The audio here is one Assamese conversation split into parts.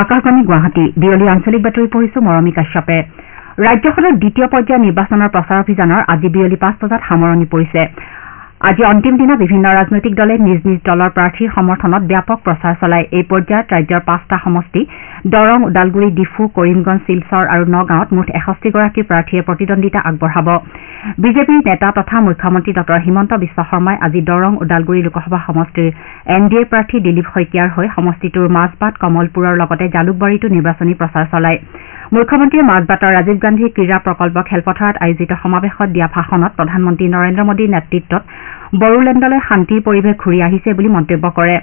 আকাশবাণী গুৱাহাটী বিয়লি আঞ্চলিক বাতৰি পঢ়িছো মৰমী কাশ্যপে ৰাজ্যখনৰ দ্বিতীয় পৰ্যায়ৰ নিৰ্বাচনৰ প্ৰচাৰ অভিযানৰ আজি বিয়লি ৫ বজাত সামৰণি পৰিছে আজি অন্তিম দিনা বিভিন্ন ৰাজনৈতিক দলে নিজ নিজ দলৰ প্ৰাৰ্থীৰ সমৰ্থনত ব্যাপক প্ৰচাৰ চলায় এই পৰ্যায়ত ৰাজ্যৰ ৫টা সমষ্টি দৰং ওদালগুৰি ডিফু কৰিমগঞ্জ শিলচৰ আৰু নগাঁৱত মুঠ ৬১গৰাকী প্ৰাৰ্থীয়ে প্ৰতিদ্বন্দ্বিতা আগবঢ়াব বিজেপিৰ নেতা তথা মুখ্যমন্ত্ৰী ডঃ হিমন্ত বিশ্ব শৰ্মাই আজি দৰং ওদালগুৰি লোকসভা সমষ্টিৰ এনডিএ প্ৰাৰ্থী দিলীপ শইকীয়াৰ হৈ সমষ্টিটোৰ মাজবাট কমলপুৰৰ লগতে জালুকবাৰীতো নিৰ্বাচনী প্ৰচাৰ চলায় মুখ্যমন্ত্ৰীয়ে মাজবাটৰ ৰাজীৱ গান্ধী ক্ৰীড়া প্ৰকল্প খেলপথাৰত আয়োজিত সমাৱেশত দিয়া ভাষণত প্ৰধানমন্ত্ৰী নৰেন্দ্ৰ মোদীৰ নেতৃত্বত বড়োলেণ্ডলৈ শান্তিৰ পৰিৱেশ ঘূৰি আহিছে বুলি মন্তব্য কৰে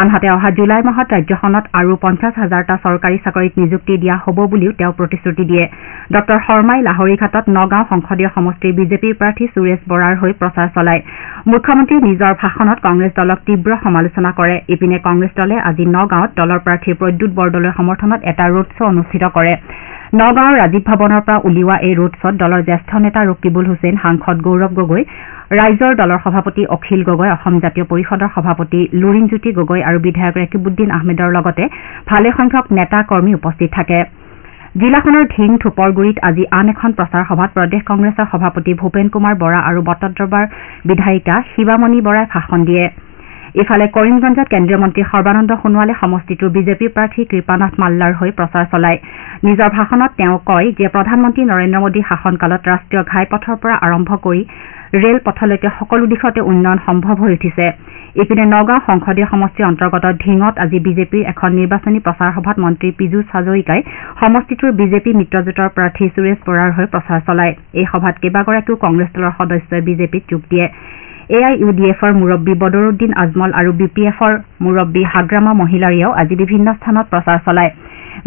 আনহাতে অহা জুলাই মাহত ৰাজ্যখনত আৰু ৫০,০০০টা চৰকাৰী চাকৰিত নিযুক্তি দিয়া হ'ব বুলিও তেওঁ প্ৰতিশ্ৰুতি দিয়ে ডঃ শৰ্মাই লাহৰীঘাটত নগাঁও সংসদীয় সমষ্টিৰ বিজেপিৰ প্ৰাৰ্থী সুৰেশ বৰাৰ হৈ প্ৰচাৰ চলায় মুখ্যমন্ত্ৰীয়ে নিজৰ ভাষণত কংগ্ৰেছ দলক তীব্ৰ সমালোচনা কৰে ইপিনে কংগ্ৰেছ দলে আজি নগাঁৱত দলৰ প্ৰাৰ্থী প্ৰদ্যুৎ বৰদলৈৰ সমৰ্থনত এটা ৰোড শ্ব' অনুষ্ঠিত কৰে নগাঁৱৰ ৰাজীৱ ভৱনৰ পৰা উলিওৱা এই ৰোড শ্ব'ত দলৰ জ্যেষ্ঠ নেতা ৰকিবুল হুছেইন সাংসদ গৌৰৱ গগৈ ৰাইজৰ দলৰ সভাপতি অখিল গগৈ অসম জাতীয় পৰিষদৰ সভাপতি লুৰিণজ্যোতি গগৈ আৰু বিধায়ক ৰেকিবুদ্দিন আহমেদৰ লগতে ভালেসংখ্যক নেতা কৰ্মী উপস্থিত থাকে জিলাখনৰ ধিং থুপৰগুৰিত আজি আন এখন প্ৰচাৰ সভাত প্ৰদেশ কংগ্ৰেছৰ সভাপতি ভূপেন কুমাৰ বৰা আৰু বটদ্ৰৱাৰ বিধায়িকা শিৱামণি বৰাই ভাষণ দিয়ে ইফালে কৰিমগঞ্জত কেন্দ্ৰীয় মন্ত্ৰী সৰ্বানন্দ সোণোৱালে সমষ্টিটোৰ বিজেপি প্ৰাৰ্থী কৃপানাথ মাল্লাৰ হৈ প্ৰচাৰ চলায় নিজৰ ভাষণত তেওঁ কয় যে প্ৰধানমন্ত্ৰী নৰেন্দ্ৰ মোদীৰ শাসনকালত ৰাষ্ট্ৰীয় ঘাইপথৰ পৰা আৰম্ভ কৰি ৰেল পথলৈকে সকলো দিশতে উন্নয়ন সম্ভৱ হৈ উঠিছে ইপিনে নগাঁও সংসদীয় সমষ্টিৰ অন্তৰ্গত ধিঙত আজি বিজেপিৰ এখন নিৰ্বাচনী প্ৰচাৰ সভাত মন্ত্ৰী পীযুষ হাজৰিকাই সমষ্টিটোৰ বিজেপি মিত্ৰজোঁটৰ প্ৰাৰ্থী সুৰেশ বৰাৰ হৈ প্ৰচাৰ চলায় এই সভাত কেইবাগৰাকীও কংগ্ৰেছ দলৰ সদস্যই বিজেপিত যোগ দিয়ে AIUDFৰ মুৰব্বী বদৰুদ্দিন আজমল আৰু BPFৰ মুৰব্বী হাগ্ৰামা মহিলাৰীয়েও আজি বিভিন্ন স্থানত প্ৰচাৰ চলায়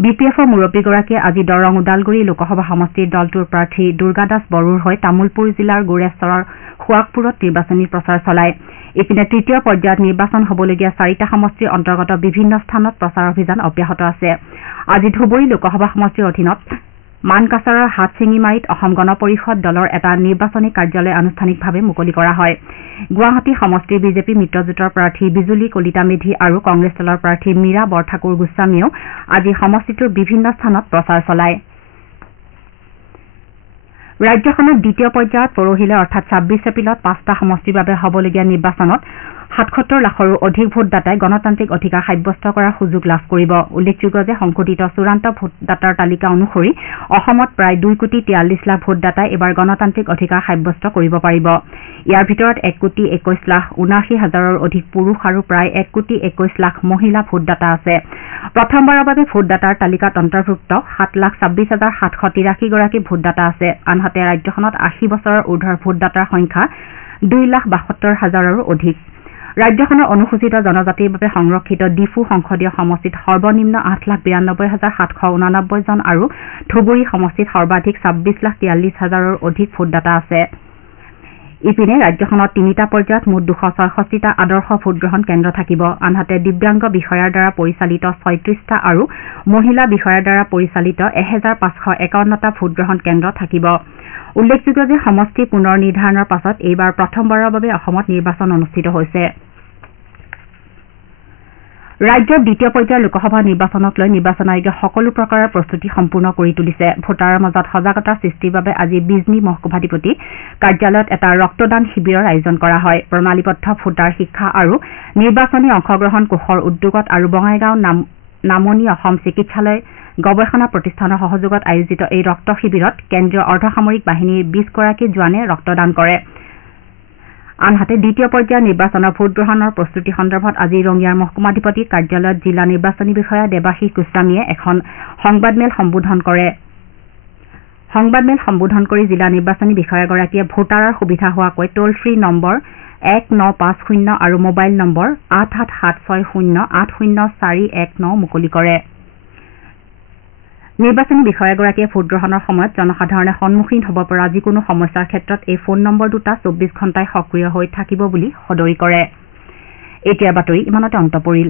BPFৰ মুৰব্বীগৰাকীয়ে আজি দৰং ওদালগুৰি লোকসভা সমষ্টিৰ দলটোৰ প্ৰাৰ্থী দুৰ্গাদাস বড়োৰ হৈ তামুলপুৰ জিলাৰ গোৰেশ্বৰৰ শুৱাকপুৰত নিৰ্বাচনী প্ৰচাৰ চলায় ইপিনে তৃতীয় পৰ্যায়ত নিৰ্বাচন হ'বলগীয়া 4টা সমষ্টিৰ অন্তৰ্গত বিভিন্ন স্থানত প্ৰচাৰ অভিযান অব্যাহত আছে আজি ধুবুৰী লোকসভা সমষ্টিৰ অধীনত মানকাছাৰৰ হাটশিঙিমাৰীত অসম গণ পৰিষদ দলৰ এটা নিৰ্বাচনী কাৰ্যালয় আনুষ্ঠানিকভাৱে মুকলি কৰা হয় গুৱাহাটী সমষ্টিৰ বিজেপি মিত্ৰজোঁটৰ প্ৰাৰ্থী বিজুলী কলিতা মেধি আৰু কংগ্ৰেছ দলৰ প্ৰাৰ্থী মীৰা বৰঠাকুৰ গোস্বামীয়েও আজি সমষ্টিটোৰ বিভিন্ন স্থানত প্ৰচাৰ চলায় ৰাজ্যখনৰ দ্বিতীয় পৰ্যায়ত পৰহিলৈ অৰ্থাৎ ২৬ এপ্ৰিলত 5টা সমষ্টিৰ বাবে হ'বলগীয়া নিৰ্বাচনত ৭৭ লাখৰো অধিক ভোটদাতাই গণতান্ত্ৰিক অধিকাৰ সাব্যস্ত কৰাৰ সুযোগ লাভ কৰিব উল্লেখযোগ্য যে সংশোধিত চূড়ান্ত ভোটদাতাৰ তালিকা অনুসৰি অসমত প্ৰায় ২,৪৩ লাখ ভোটদাতাই এবাৰ গণতান্ত্ৰিক অধিকাৰ সাব্যস্ত কৰিব পাৰিব ইয়াৰ ভিতৰত ১,২১,৭৯,০০০ৰো অধিক পুৰুষ আৰু প্ৰায় ১,২১,০০,০০০ মহিলা ভোটদাতা আছে প্ৰথমবাৰৰ বাবে ভোটদাতাৰ তালিকাত অন্তৰ্ভুক্ত ৭,২৬,৭৮৩গৰাকী ভোটদাতা আছে আনহাতে ৰাজ্যখনত ৮০ বছৰৰ ঊৰ্ধৰ ভোটদাতাৰ সংখ্যা ২,৭২,০০০ৰো অধিক ৰাজ্যখনৰ অনুসূচিত জনজাতিৰ বাবে সংৰক্ষিত ডিফু সংসদীয় সমষ্টিত সৰ্বনিম্ন ৮,৯২,৭৮৯ জন আৰু ধুবুৰী সমষ্টিত সৰ্বাধিক ২৬,৪৩,০০০ৰো অধিক ভোটদাতা আছে ইপিনে ৰাজ্যখনত ৩টা পৰ্যায়ত মুঠ ২৬৬টা আদৰ্শ ভোটগ্ৰহণ কেন্দ্ৰ থাকিব আনহাতে দিব্যাংগ বিষয়াৰ দ্বাৰা পৰিচালিত ৩৬টা আৰু মহিলা বিষয়াৰ দ্বাৰা পৰিচালিত ১,৫৫১টা ভোটগ্ৰহণ কেন্দ্ৰ থাকিব উল্লেখযোগ্য যে সমষ্টি পুনৰ নিৰ্ধাৰণৰ পাছত এইবাৰ প্ৰথমবাৰৰ বাবে অসমত নিৰ্বাচন অনুষ্ঠিত হৈছে ৰাজ্যৰ দ্বিতীয় পৰ্যায়ৰ লোকসভা নিৰ্বাচনক লৈ নিৰ্বাচন আয়োগে সকলো প্ৰকাৰৰ প্ৰস্তুতি সম্পূৰ্ণ কৰি তুলিছে ভোটাৰৰ মাজত সজাগতা সৃষ্টিৰ বাবে আজি বিজনী মহকুমাধিপতি কাৰ্যালয়ত এটা ৰক্তদান শিবিৰৰ আয়োজন কৰা হয় প্ৰণালীবদ্ধ ভোটাৰ শিক্ষা আৰু নিৰ্বাচনী অংশগ্ৰহণ কোষৰ উদ্যোগত আৰু বঙাইগাঁও নামনি অসম চিকিৎসালয় গৱেষণা প্ৰতিষ্ঠানৰ সহযোগত আয়োজিত এই ৰক্ত শিবিৰত কেন্দ্ৰীয় অৰ্ধসামৰিক বাহিনীৰ ২০গৰাকী জোৱানে ৰক্তদান কৰে আনহাতে দ্বিতীয় পৰ্যায়ৰ নিৰ্বাচনৰ ভোটগ্ৰহণৰ প্ৰস্তুতি সন্দৰ্ভত আজি ৰঙিয়াৰ মহকুমাধিপতি কাৰ্যালয়ত জিলা নিৰ্বাচনী বিষয়া দেৱাশীষ গোস্বামীয়ে এখন সংবাদমেল সম্বোধন কৰি জিলা নিৰ্বাচনী বিষয়াগৰাকীয়ে ভোটাৰৰ সুবিধা হোৱাকৈ টোল ফ্ৰী নম্বৰ 1950 আৰু মোবাইল নম্বৰ 8876080419 মুকলি কৰে নিৰ্বাচনী বিষয়াগৰাকীয়ে ভোটগ্ৰহণৰ সময়ত জনসাধাৰণে সন্মুখীন হ'ব পৰা যিকোনো সমস্যাৰ ক্ষেত্ৰত এই ফোন নম্বৰ দুটা ২৪ ঘণ্টাই সক্ৰিয় হৈ থাকিব বুলি সদৰি কৰে এতিয়াৰ বাতৰি ইমানতে অন্ত পৰিল